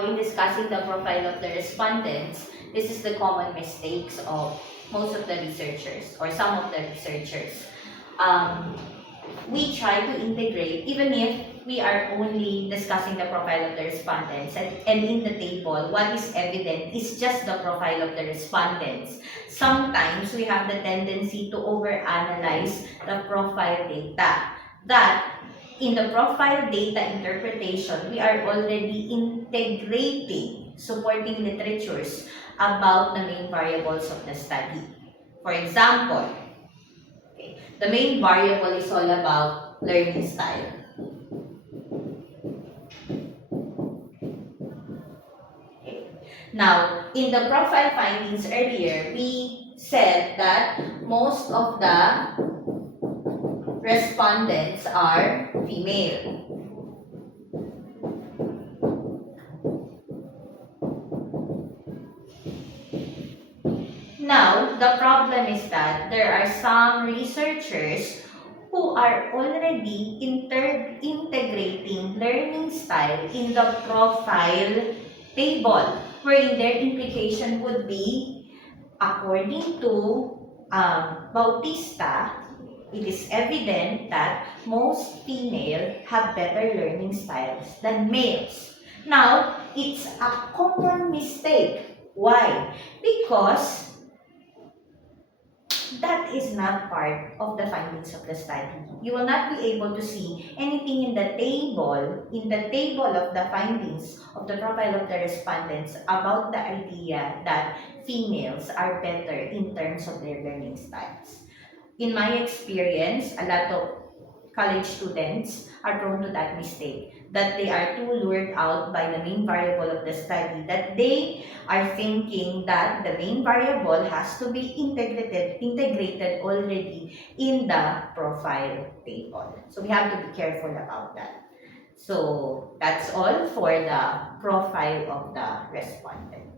In discussing the profile of the respondents, this is the common mistakes of most of the researchers or some of the researchers. We try to integrate, even if we are only discussing the profile of the respondents, and in the table, what is evident is just the profile of the respondents. Sometimes we have the tendency to overanalyze the profile data. That in the profile data interpretation, we are already integrating supporting literatures about the main variables of the study. For example, the main variable is all about learning style. Okay. Now, in the profile findings earlier, we said that most of the respondents are female. Now, the problem is that there are some researchers who are already integrating learning style in the profile table, wherein their implication would be, according to Bautista, it is evident that most female have better learning styles than males. Now, it's a common mistake. Why? Because that is not part of the findings of the study. You will not be able to see anything in the table of the findings of the profile of the respondents about the idea that females are better in terms of their learning styles. In my experience, a lot of college students are prone to that mistake, that they are too lured out by the main variable of the study, that they are thinking that the main variable has to be integrated already in the profile table. So we have to be careful about that. So that's all for the profile of the respondent.